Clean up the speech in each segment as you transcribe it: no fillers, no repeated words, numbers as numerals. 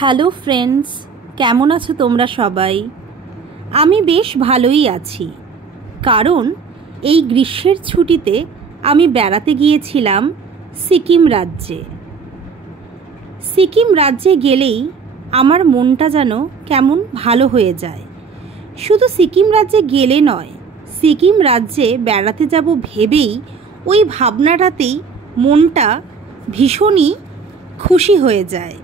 Hello friends, কেমন আছো তোমরা সবাই? আমি বেশ ভালোই আছি, কারণ এই গ্রীষ্মের ছুটিতে আমি বেড়াতে গিয়েছিলাম সিকিম রাজ্যে। সিকিম রাজ্যে গেলেই আমার মনটা যেন কেমন ভালো হয়ে যায়। শুধু সিকিম রাজ্যে গেলে নয়, সিকিম রাজ্যে বেড়াতে যাব ভেবেই ওই ভাবনাটাতেই মনটা ভীষণই খুশি হয়ে যায়।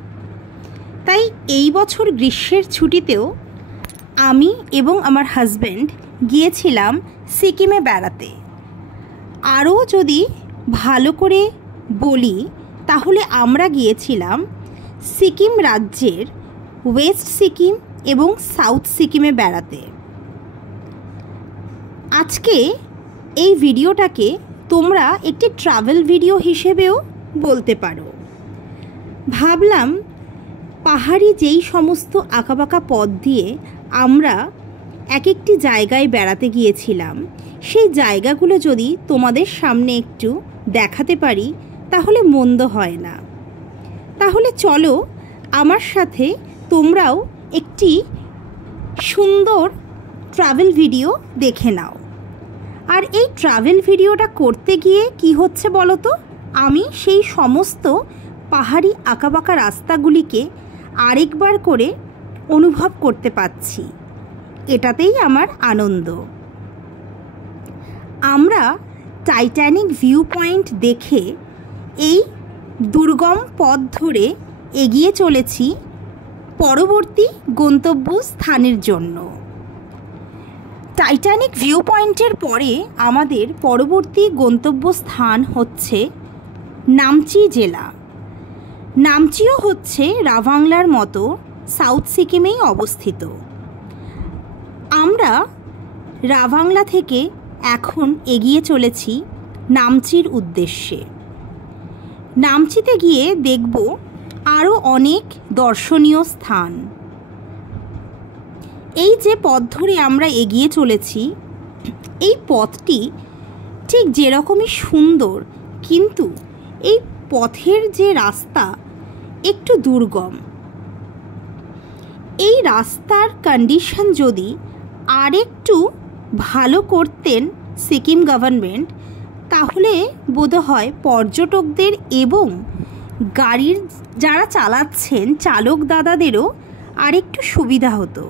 তাই এই বছর গ্রীষ্মের ছুটিতেও আমি এবং আমার হাজব্যান্ড গিয়েছিলাম সিকিমে বেড়াতে। আরও যদি ভালো করে বলি তাহলে আমরা গিয়েছিলাম সিকিম রাজ্যের ওয়েস্ট সিকিম এবং সাউথ সিকিমে বেড়াতে। আজকে এই ভিডিওটাকে তোমরা একটি ট্রাভেল ভিডিও হিসেবেও বলতে পারো। ভাবলাম পাহাড়ি যেই সমস্ত আঁকাবাঁকা পথ দিয়ে আমরা এক একটি জায়গায় বেড়াতে গিয়েছিলাম, সেই জায়গাগুলো যদি তোমাদের সামনে একটু দেখাতে পারি তাহলে মন্দ হয় না। তাহলে চলো আমার সাথে তোমরাও একটি সুন্দর ট্রাভেল ভিডিও দেখে নাও। আর এই ট্রাভেল ভিডিওটা করতে গিয়ে কি হচ্ছে বলো তো, আমি সেই সমস্ত পাহাড়ি আঁকাবাঁকা রাস্তাগুলিকে আরেকবার করে অনুভব করতে পাচ্ছি, এটাতেই আমার আনন্দ। আমরা টাইটানিক ভিউ পয়েন্ট দেখে এই দুর্গম পথ ধরে এগিয়ে চলেছি পরবর্তী গন্তব্য স্থানের জন্য। টাইটানিক ভিউ পয়েন্টের পরে আমাদের পরবর্তী গন্তব্য স্থান হচ্ছে নামচি জেলা। নামচিও হচ্ছে রাভাংলার মতো সাউথ সিকিমেই অবস্থিত। আমরা রাভাংলা থেকে এখন এগিয়ে চলেছি নামচির উদ্দেশ্যে। নামচিতে গিয়ে দেখব আরও অনেক দর্শনীয় স্থান। এই যে পথ ধরে আমরা এগিয়ে চলেছি, এই পথটি ঠিক যেরকমই সুন্দর, কিন্তু এই পথের যে রাস্তা একটু দুর্গম। এই রাস্তার কন্ডিশন যদি আরেকটু ভালো করতেন সিকিম গভর্নমেন্ট, তাহলে বোধহয় পর্যটকদের এবং গাড়ির যারা চালাচ্ছেন চালক দাদাদেরও আরেকটু সুবিধা হতো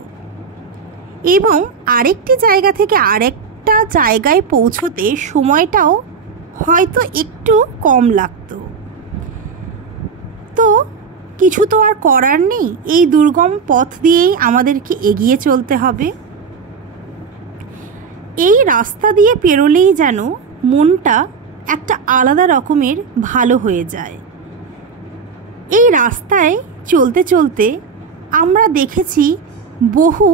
এবং আরেকটি জায়গা থেকে আরেকটা জায়গায় পৌঁছতে সময়টাও হয়তো একটু কম লাগতো। তো কিছু তো আর করার নেই, এই দুর্গম পথ দিয়েই আমাদেরকে এগিয়ে চলতে হবে। এই রাস্তা দিয়ে পেরোলেই যেন মনটা একটা আলাদা রকমের ভালো হয়ে যায়। এই রাস্তায় চলতে চলতে আমরা দেখেছি বহু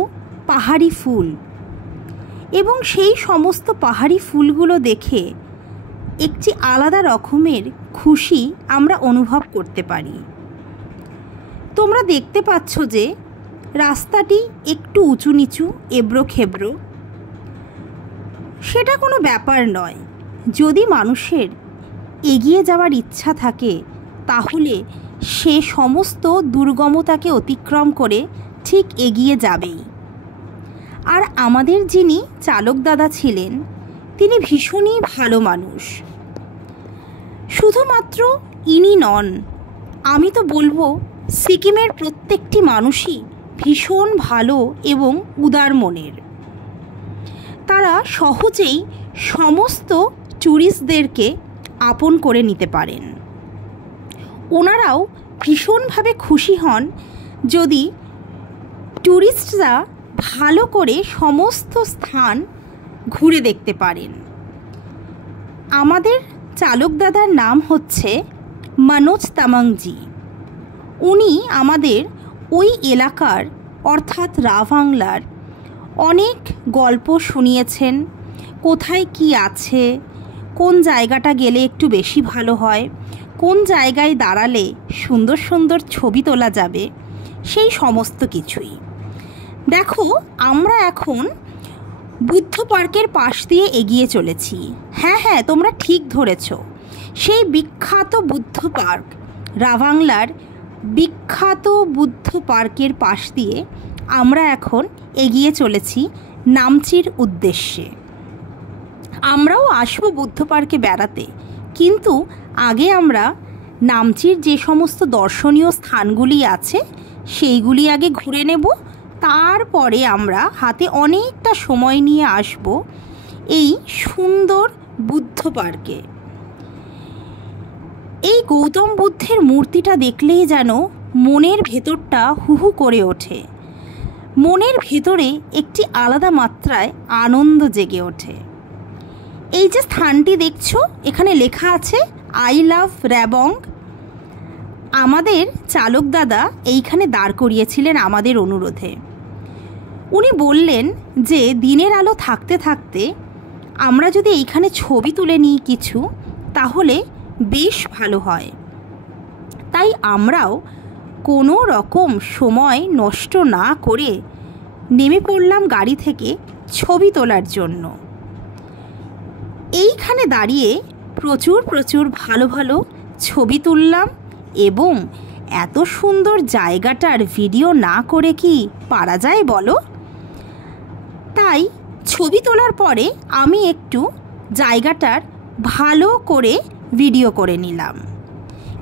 পাহাড়ি ফুল, এবং সেই সমস্ত পাহাড়ি ফুলগুলো দেখে একটি আলাদা রকমের খুশি আমরা অনুভব করতে পারি। তোমরা দেখতে পাচ্ছ যে রাস্তাটি একটু উঁচু নিচু, এবড়ো খেবড়ো। সেটা কোনো ব্যাপার নয়, যদি মানুষের এগিয়ে যাওয়ার ইচ্ছা থাকে তাহলে সে সমস্ত দুর্গমতাকে অতিক্রম করে ঠিক এগিয়ে যাবেই। আর আমাদের যিনি চালক দাদা ছিলেন, তিনি ভীষণই ভালো মানুষ। শুধুমাত্র ইনি নন, আমি তো বলবো সিকিমের প্রত্যেকটি মানুষই ভীষণ ভালো এবং উদার মনের। তারা সহজেই সমস্ত ট্যুরিস্টদেরকে আপন করে নিতে পারেন। ওনারাও ভীষণভাবে খুশি হন যদি ট্যুরিস্টরা ভালো করে সমস্ত স্থান ঘুরে দেখতে পারেন। আমাদের চালক দাদার নাম হচ্ছে মনোজ তামাংজি। উনি আমাদের ওই এলাকার অর্থাৎ রাভাংলার অনেক গল্প শুনিয়েছেন, কোথায় কি আছে, কোন জায়গাটা গেলে একটু বেশি ভালো হয়, কোন জায়গায় দাঁড়ালে সুন্দর সুন্দর ছবি তোলা যাবে, সেই সমস্ত কিছুই। দেখো, আমরা এখন বুদ্ধ পার্কের পাশ দিয়ে এগিয়ে চলেছি। হ্যাঁ, তোমরা ঠিক ধরেছ, সেই বিখ্যাত বুদ্ধ পার্ক রাভাংলার বিখ্যাত বুদ্ধ পার্কের পাশ দিয়ে আমরা এখন এগিয়ে চলেছি নামচির উদ্দেশ্যে। আমরাও আসবো বুদ্ধ পার্কে বেড়াতে, কিন্তু আগে আমরা নামচির যে সমস্ত দর্শনীয় স্থানগুলি আছে সেইগুলি আগে ঘুরে নেব। তারপরে আমরা হাতে অনেকটা সময় নিয়ে আসব এই সুন্দর বুদ্ধ পার্কে। এই গৌতম বুদ্ধের মূর্তিটা দেখলেই যেন মনের ভেতরটা হুহু করে ওঠে, মনের ভেতরে একটি আলাদা মাত্রায় আনন্দ জেগে ওঠে। এই যে স্থানটি দেখছো, এখানে লেখা আছে আই লাভ র্যাবং। আমাদের চালক দাদা এইখানে দাঁড় করিয়েছিলেন আমাদের অনুরোধে। উনি বললেন যে দিনের আলো থাকতে থাকতে আমরা যদি এইখানে ছবি তুলে নিই কিছু, তাহলে বেশ ভালো হয়। তাই আমরাও কোনো রকম সময় নষ্ট না করে নেমে পড়লাম গাড়ি থেকে ছবি তোলার জন্য। এইখানে দাঁড়িয়ে প্রচুর ভালো ভালো ছবি তুললাম এবং এত সুন্দর জায়গাটার ভিডিও না করে কি পারা যায় বলো? তাই ছবি তোলার পরে আমি একটু জায়গাটার ভালো করে ভিডিও করে নিলাম।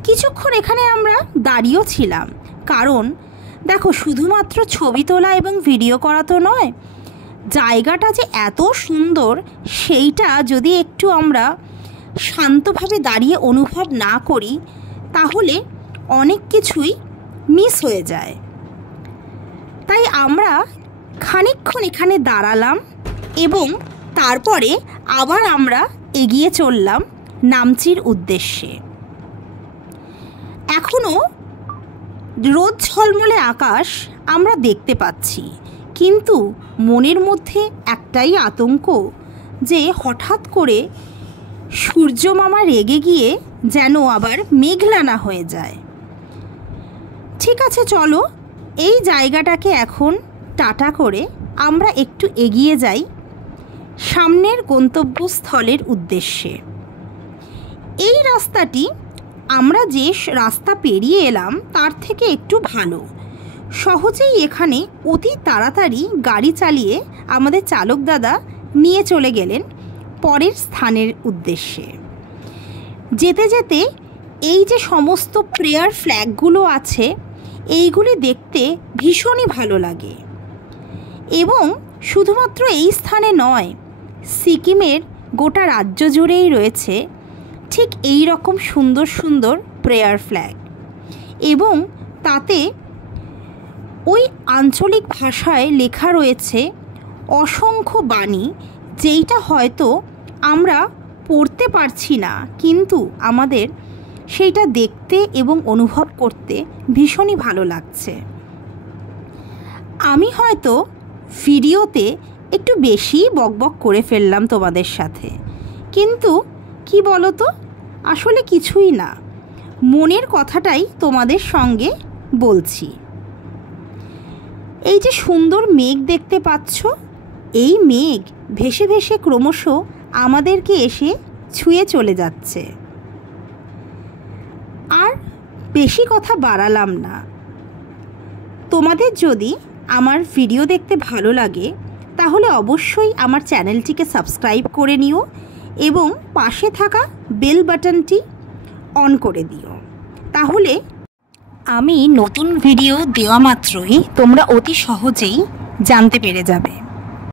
কিছুক্ষণ এখানে আমরা দাঁড়িয়েও ছিলাম, কারণ দেখো শুধুমাত্র ছবি তোলা এবং ভিডিও করা তো নয়, জায়গাটা যে এত সুন্দর সেইটা যদি একটু আমরা শান্তভাবে দাঁড়িয়ে অনুভব না করি তাহলে অনেক কিছুই মিস হয়ে যায়। তাই আমরা খানিকক্ষণ এখানে দাঁড়ালাম এবং তারপরে আবার আমরা এগিয়ে চললাম নামচির উদ্দেশ্যে। এখনও রোদ ঝলমলে আকাশ আমরা দেখতে পাচ্ছি, কিন্তু মনের মধ্যে একটাই আতঙ্ক যে হঠাৎ করে সূর্য মামা রেগে গিয়ে যেন আবার মেঘলা না হয়ে যায়। ঠিক আছে, চলো এই জায়গাটাকে এখন টাটা করে আমরা একটু এগিয়ে যাই সামনের গন্তব্যস্থলের উদ্দেশ্যে। এই রাস্তাটি আমরা যে রাস্তা পেরিয়ে এলাম তার থেকে একটু ভালো। সহজেই এখানে অতি তাড়াতাড়ি গাড়ি চালিয়ে আমাদের চালক দাদা নিয়ে চলে গেলেন পরের স্থানের উদ্দেশ্যে। যেতে যেতে এই যে সমস্ত প্রেয়ার ফ্ল্যাগগুলো আছে এইগুলি দেখতে ভীষণই ভালো লাগে। এবং শুধুমাত্র এই স্থানে নয়, সিকিমের গোটা রাজ্য জুড়েই রয়েছে ঠিক এই রকম সুন্দর সুন্দর প্রেয়ার ফ্ল্যাগ, এবং তাতে ওই আঞ্চলিক ভাষায় লেখা রয়েছে অসংখ্য বাণী, যেইটা হয়তো আমরা পড়তে পারছি না, কিন্তু আমাদের সেইটা দেখতে এবং অনুভব করতে ভীষণই ভালো লাগছে। আমি হয়তো ভিডিওতে একটু বেশি বকবক করে ফেললাম তোমাদের সাথে, কিন্তু কি বলো তো, আসলে কিছুই না, মনের কথাটাই তোমাদের সঙ্গে বলছি। এই যে সুন্দর মেঘ দেখতে পাচ্ছ, এই মেঘ ভেসে ভেসে ক্রমশ আমাদেরকে এসে ছুঁয়ে চলে যাচ্ছে। আর বেশি কথা বাড়ালাম না। তোমাদের যদি আমার ভিডিও দেখতে ভালো লাগে তাহলে অবশ্যই আমার চ্যানেলটিকে সাবস্ক্রাইব করে নিও এবং পাশে থাকা বেল বাটনটি অন করে দিও, তাহলে আমি নতুন ভিডিও দেওয়া মাত্রই তোমরা অতি সহজেই জানতে পেরে যাবে।